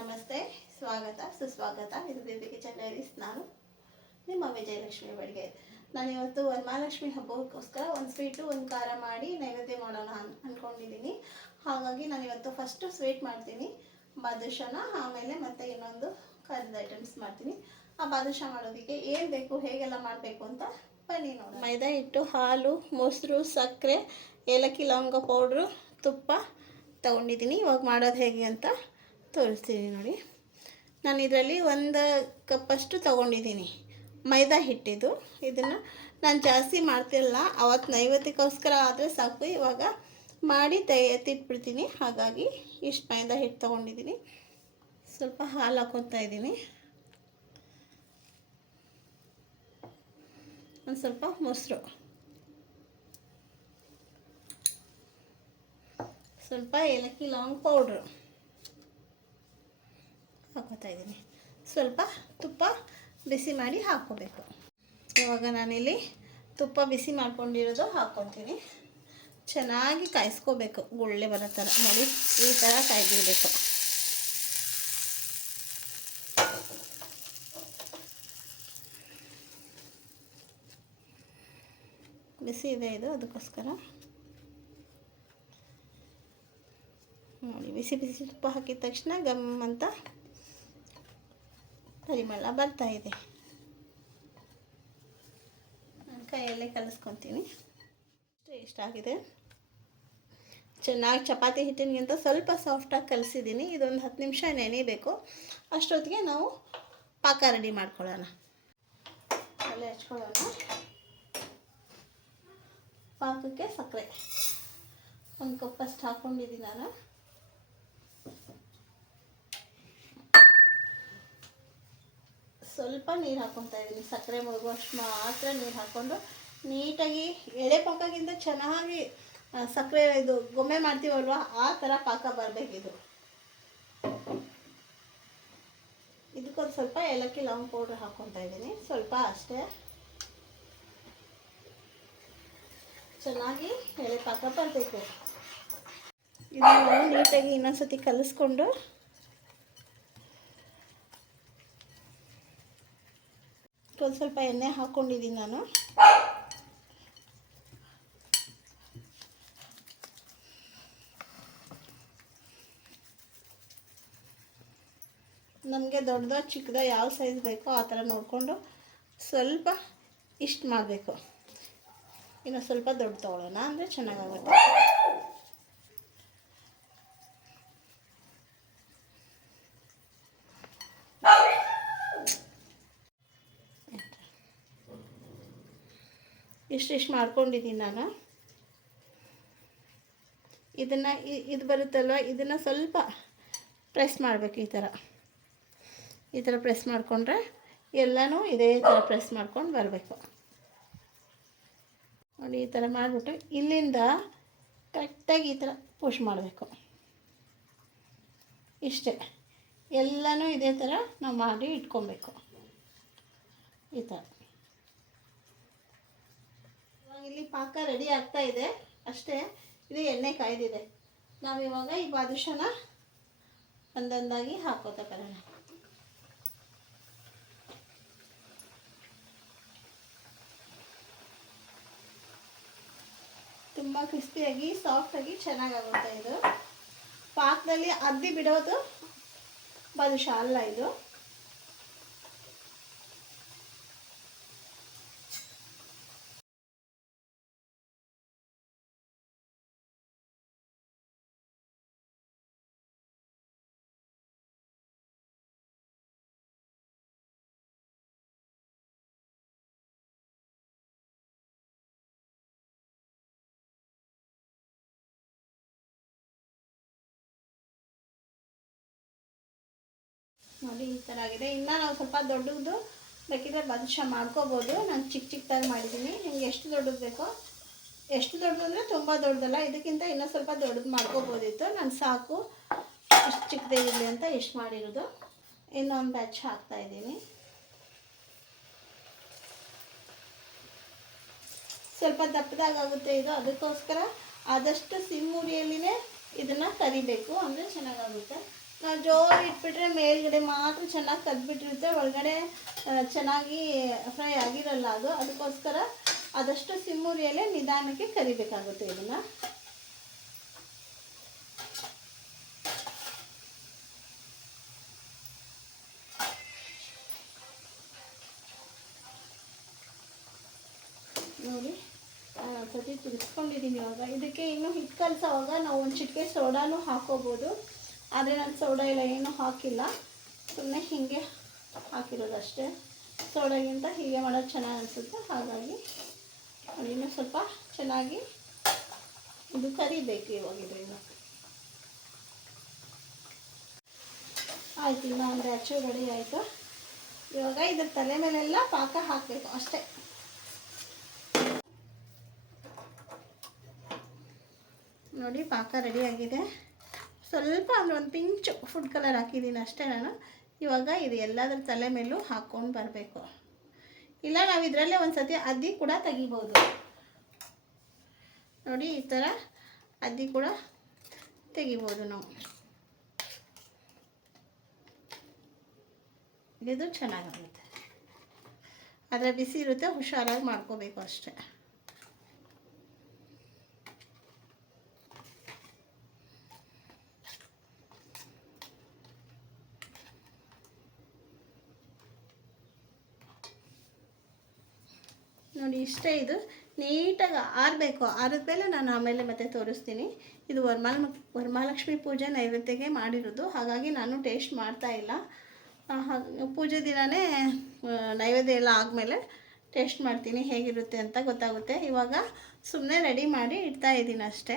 ನಮಸ್ತೆ, ಸ್ವಾಗತ, ಸುಸ್ವಾಗತ. ಇದು ಬೇಬಿ ಕಿಚನ್ ನಾನು, ನಿಮ್ಮ ವಿಜಯಲಕ್ಷ್ಮಿ ಬಡಿಗೆ ನಾನು ಇವತ್ತು ಒಂದು ಮಹಾಲಕ್ಷ್ಮಿ ಹಬ್ಬಕ್ಕೋಸ್ಕರ ಒಂದು ಸ್ವೀಟು ಒಂದು ಖಾರ ಮಾಡಿ ನೈವೇದ್ಯ ಮಾಡೋಣ ಅನ್ ಅಂದ್ಕೊಂಡಿದ್ದೀನಿ ಹಾಗಾಗಿ ನಾನು ಇವತ್ತು ಫಸ್ಟು ಸ್ವೀಟ್ ಮಾಡ್ತೀನಿ. ಬಾದುಷನ, ಆಮೇಲೆ ಮತ್ತೆ ಇನ್ನೊಂದು ಖಾರದ ಐಟಮ್ಸ್ ಮಾಡ್ತೀನಿ. ಆ ಬಾದುಷ ಮಾಡೋದಕ್ಕೆ ಏನು ಬೇಕು, ಹೇಗೆಲ್ಲ ಮಾಡಬೇಕು ಅಂತ ಬನ್ನಿ ನೋಡಿ ಮೈದಾ ಹಿಟ್ಟು, ಹಾಲು, ಮೊಸರು, ಸಕ್ಕರೆ, ಏಲಕ್ಕಿ, ಲವಂಗ ಪೌಡ್ರು, ತುಪ್ಪ ತಗೊಂಡಿದ್ದೀನಿ. ಇವಾಗ ಮಾಡೋದು ಹೇಗೆ ಅಂತ ತೋರಿಸ್ತೀನಿ ನೋಡಿ. ನಾನು ಇದರಲ್ಲಿ ಒಂದು ಕಪ್ಪಷ್ಟು ತೊಗೊಂಡಿದ್ದೀನಿ. ಮೈದಾ ಹಿಟ್ಟಿದು. ಇದನ್ನು ನಾನು ಜಾಸ್ತಿ ಮಾಡ್ತಿರಲ್ಲ ಅವತ್ತು ನೈವೇದ್ಯಕ್ಕೋಸ್ಕರ ಆದರೆ ಸಾಕು. ಇವಾಗ ಮಾಡಿ ತೈ ಎತ್ತಿಟ್ಬಿಡ್ತೀನಿ ಹಾಗಾಗಿ ಇಷ್ಟು ಮೈದಾ ಹಿಟ್ಟು ತೊಗೊಂಡಿದ್ದೀನಿ. ಸ್ವಲ್ಪ ಹಾಲು ಹಾಕ್ಕೊತಾ ಇದ್ದೀನಿ. ಒಂದು ಸ್ವಲ್ಪ ಮೊಸರು. ಸ್ವಲ್ಪ ಏಲಕ್ಕಿ ಲಾಂಗ್ ಪೌಡ್ರು. ಹಾಕೋತಾ ಇದ್ದೀನಿ ಸ್ವಲ್ಪ ತುಪ್ಪ ಬಿಸಿ ಮಾಡಿ ಹಾಕ್ಕೋಬೇಕು. ಇವಾಗ ನಾನಿಲ್ಲಿ ತುಪ್ಪ ಬಿಸಿ ಮಾಡ್ಕೊಂಡಿರೋದು ಹಾಕ್ಕೊತೀನಿ ಚೆನ್ನಾಗಿ ಕಾಯಿಸ್ಕೋಬೇಕು. ಗುಳ್ಳೆ ಬರೋ ಥರ. ನೋಡಿ, ಈ ಥರ ಕಾಯ್ದಿರಬೇಕು. ಬಿಸಿ ಇದೆ ಇದು, ಅದಕ್ಕೋಸ್ಕರ. ನೋಡಿ, ಬಿಸಿ ಬಿಸಿ ತುಪ್ಪ ಹಾಕಿದ ತಕ್ಷಣ ಗಮ್ ಅಂತ ಪರಿಮಳ ಬರ್ತಾ ಇದೆ. ನಾನು ಕೈಯಲ್ಲೇ ಕಲಿಸ್ಕೊತೀನಿ. ಅಷ್ಟೇ ಇಷ್ಟಾಗಿದೆ ಚೆನ್ನಾಗಿ ಚಪಾತಿ ಹಿಟ್ಟಿನಿಗಿಂತ ಸ್ವಲ್ಪ ಸಾಫ್ಟಾಗಿ ಕಲಿಸಿದ್ದೀನಿ ಇದೊಂದು ಹತ್ತು ನಿಮಿಷ ನೆನೆಯಬೇಕು ಅಷ್ಟೊತ್ತಿಗೆ ನಾವು ಪಾಕ ರೆಡಿ ಮಾಡ್ಕೊಳ್ಳೋಣ. ಅಲ್ಲೇ ಹಚ್ಕೊಳ್ಳೋಣ. ಪಾಕಕ್ಕೆ ಸಕ್ಕರೆ. ಒಂದು ಕಪ್ಪಷ್ಟು ಹಾಕ್ಕೊಂಡಿದ್ದೀನಿ ನಾನು. ಸ್ವಲ್ಪ ನೀರು ಹಾಕ್ಕೊತಾ ಇದ್ದೀನಿ. ಸಕ್ಕರೆ ಮುಳುಗುವಷ್ಟು ಮಾತ್ರ ನೀರು ಹಾಕ್ಕೊಂಡು ನೀಟಾಗಿ ಎಳೆ ಪಾಕಕ್ಕಿಂತ ಚೆನ್ನಾಗಿ ಸಕ್ಕರೆ ಇದು ಗೊಂಬೆ ಮಾಡ್ತೀವಲ್ವ, ಆ ಥರ ಪಾಕ ಬರಬೇಕಿದು. ಇದಕ್ಕೊಂದು ಸ್ವಲ್ಪ ಏಲಕ್ಕಿ ಲವಂಗ ಪೌಡ್ರ್ ಹಾಕ್ಕೊತಾ ಇದ್ದೀನಿ. ಸ್ವಲ್ಪ ಅಷ್ಟೇ. ಚೆನ್ನಾಗಿ ಎಳೆ ಪಾಕ ಬರಬೇಕು. ಇದನ್ನು ನೀಟಾಗಿ ಇನ್ನೊಂದ್ಸತಿ ಕಲಿಸ್ಕೊಂಡು ಒಂದು ಸ್ವಲ್ಪ ಎಣ್ಣೆ ಹಾಕ್ಕೊಂಡಿದ್ದೀನಿ ನಾನು. ನಮಗೆ ದೊಡ್ಡದ ಚಿಕ್ಕದ ಯಾವ ಸೈಜ್ ಬೇಕೋ ಆ ಥರ ನೋಡಿಕೊಂಡು ಸ್ವಲ್ಪ ಇಷ್ಟು ಮಾಡಬೇಕು. ಇನ್ನು ಸ್ವಲ್ಪ ದೊಡ್ಡ ತೊಗೊಳ್ಳೋಣ ಅಂದರೆ ಚೆನ್ನಾಗಾಗುತ್ತೆ. ಇಷ್ಟಿಷ್ಟು ಮಾಡ್ಕೊಂಡಿದ್ದೀನಿ ನಾನು. ಇದನ್ನು ಇದು ಬರುತ್ತಲ್ವ? ಇದನ್ನು ಸ್ವಲ್ಪ ಪ್ರೆಸ್ ಮಾಡಬೇಕು ಈ ಥರ. ಈ ಥರ ಪ್ರೆಸ್ ಮಾಡಿಕೊಂಡ್ರೆ ಎಲ್ಲನೂ ಇದೇ ಥರ ಪ್ರೆಸ್ ಮಾಡ್ಕೊಂಡು ಬರಬೇಕು. ನೋಡಿ, ಈ ಥರ ಮಾಡಿಬಿಟ್ಟು ಇಲ್ಲಿಂದ ಕರೆಕ್ಟಾಗಿ ಈ ಥರ ಪುಷ್ ಮಾಡಬೇಕು. ಇಷ್ಟೇ. ಎಲ್ಲನೂ ಇದೇ ಥರ ನಾವು ಮಾಡಿ ಇಟ್ಕೊಬೇಕು. ಈ ಥರ. ಇಲ್ಲಿ ಪಾಕ ರೆಡಿ ಆಗ್ತಾ ಇದೆ. ಅಷ್ಟೇ, ಇದು ಎಣ್ಣೆ ಕಾಯ್ದಿದೆ. ನಾವಿವಾಗ ಈ ಬಾದುಷನ ಒಂದೊಂದಾಗಿ ಹಾಕೋತಕ್ಕಣ ತುಂಬ ಕ್ರಿಸ್ಪಿಯಾಗಿ ಸಾಫ್ಟಾಗಿ ಚೆನ್ನಾಗಾಗುತ್ತೆ ಇದು. ಪಾಕದಲ್ಲಿ ಅದ್ದಿ ಬಿಡೋದು ಬಾದುಷ ಅಲ್ಲ ಇದು. ನೋಡಿ, ಈ ಥರ ಆಗಿದೆ. ಇನ್ನು ನಾವು ಸ್ವಲ್ಪ ದೊಡ್ಡದು ಬೇಕಿದ್ರೆ ಬಾದುಷಾ ಮಾಡ್ಕೋಬೋದು. ನಾನು ಚಿಕ್ಕ ಚಿಕ್ಕದಾಗಿ ಮಾಡಿದ್ದೀನಿ. ನಿಮ್ಗೆ ಎಷ್ಟು ದೊಡ್ಡದು ಬೇಕೋ ಎಷ್ಟು ದೊಡ್ಡದು ಅಂದರೆ ತುಂಬ ದೊಡ್ಡದಲ್ಲ. ಇದಕ್ಕಿಂತ ಇನ್ನೂ ಸ್ವಲ್ಪ ದೊಡ್ಡದು ಮಾಡ್ಕೋಬೋದಿತ್ತು. ನಾನು ಸಾಕು. ಇಷ್ಟು ಚಿಕ್ಕದೇ ಇರಲಿ ಅಂತ ಇಷ್ಟು ಮಾಡಿರೋದು. ಇನ್ನೊಂದು ಬ್ಯಾಚ್ ಹಾಕ್ತಾ ಇದ್ದೀನಿ. ಸ್ವಲ್ಪ ದಪ್ಪದಾಗುತ್ತೆ ಇದು. ಅದಕ್ಕೋಸ್ಕರ ಆದಷ್ಟು ಸಿಮ್ಮುರಿಯಲ್ಲಿನೇ ಇದನ್ನು ಕರಿಬೇಕು. ಅಂದರೆ ಚೆನ್ನಾಗಾಗುತ್ತೆ. ನಾವು ಜೋರು ಇಟ್ಬಿಟ್ರೆ ಮೇಲ್ಗಡೆ ಮಾತ್ರ ಚೆನ್ನಾಗಿ ಕದ್ಬಿಟ್ಟಿರುತ್ತೆ ಒಳಗಡೆ ಚೆನ್ನಾಗಿ ಫ್ರೈ ಆಗಿರಲ್ಲ ಅದು. ಅದಕ್ಕೋಸ್ಕರ ಆದಷ್ಟು ಸಿಮ್ಮುರಿಯಲ್ಲೇ ನಿಧಾನಕ್ಕೆ ಕರಿಬೇಕಾಗುತ್ತೆ ಇದನ್ನು. ನೋಡಿ ಸತಿ ತಿರ್ಸ್ಕೊಂಡಿದ್ದೀನಿ ಇವಾಗ. ಇದಕ್ಕೆ ಇನ್ನೂ ಹಿಟ್ಟು ಕಲಸೋವಾಗ ನಾವು ಒಂದು ಚಿಟಿಕೆ ಸೋಡಾನು ಹಾಕೋಬೋದು. ಆದರೆ ನಾನು ಸೋಡಾ ಇಲ್ಲ ಏನೂ ಹಾಕಿಲ್ಲ. ಸುಮ್ಮನೆ ಹೀಗೆ ಹಾಕಿರೋದಷ್ಟೇ. ಸೋಡಾಗಿಂತ ಹೀಗೆ ಮಾಡೋದು ಚೆನ್ನಾಗಿ ಅನಿಸುತ್ತೆ. ಹಾಗಾಗಿ ಇನ್ನೂ ಸ್ವಲ್ಪ ಚೆನ್ನಾಗಿ ಇದು ಕರಿಬೇಕು ಇವಾಗ ಇದರಿಂದ. ಆಯ್ತು, ಇನ್ನು ಅಂದರೆ ಅಚ್ಚು ರೆಡಿ ಆಯಿತು. ಇವಾಗ ಇದ್ರ ತಲೆ ಮೇಲೆಲ್ಲ ಪಾಕ ಹಾಕಬೇಕು, ಅಷ್ಟೇ. ನೋಡಿ, ಪಾಕ ರೆಡಿಯಾಗಿದೆ ಸ್ವಲ್ಪ ಅಂದರೆ ಒಂದು ಪಿಂಚು ಫುಡ್ ಕಲರ್ ಹಾಕಿದ್ದೀನಿ ಅಷ್ಟೇ ನಾನು. ಇವಾಗ ಇದು ಎಲ್ಲದರ ತಲೆ ಮೇಲೂ ಹಾಕ್ಕೊಂಡು ಬರಬೇಕು. ಇಲ್ಲ, ನಾವು ಇದರಲ್ಲೇ ಒಂದು ಸತಿ ಅದ್ದಿ ಕೂಡ ತೆಗಿಬೋದು. ನೋಡಿ, ಈ ಥರ ಅದ್ದಿ ಕೂಡ ತೆಗಿಬೋದು ನಾವು. ಇದು ಚೆನ್ನಾಗಾಗುತ್ತೆ ಆದರೆ ಬಿಸಿ ಇರುತ್ತೆ, ಹುಷಾರಾಗಿ ಮಾಡ್ಕೋಬೇಕು ಅಷ್ಟೇ. ನೋಡಿ, ಇಷ್ಟೇ ಇದು. ನೀಟಾಗಿ ಆರಬೇಕು. ಆರಿದ ಮೇಲೆ ನಾನು ಆಮೇಲೆ ಮತ್ತೆ ತೋರಿಸ್ತೀನಿ. ಇದು ವರಮಾಲ ವರಮಹಾಲಕ್ಷ್ಮಿ ಪೂಜೆ ನೈವೇದ್ಯಗೆ ಮಾಡಿರೋದು. ಹಾಗಾಗಿ ನಾನು ಟೇಸ್ಟ್ ಮಾಡ್ತಾ ಇಲ್ಲ. ಪೂಜೆ ದಿನವೇ ನೈವೇದ್ಯ ಎಲ್ಲ ಆದಮೇಲೆ ಟೇಸ್ಟ್ ಮಾಡ್ತೀನಿ. ಹೇಗಿರುತ್ತೆ ಅಂತ ಗೊತ್ತಾಗುತ್ತೆ. ಇವಾಗ ಸುಮ್ಮನೆ ರೆಡಿ ಮಾಡಿ ಇಡ್ತಾ ಇದ್ದೀನಿ ಅಷ್ಟೇ.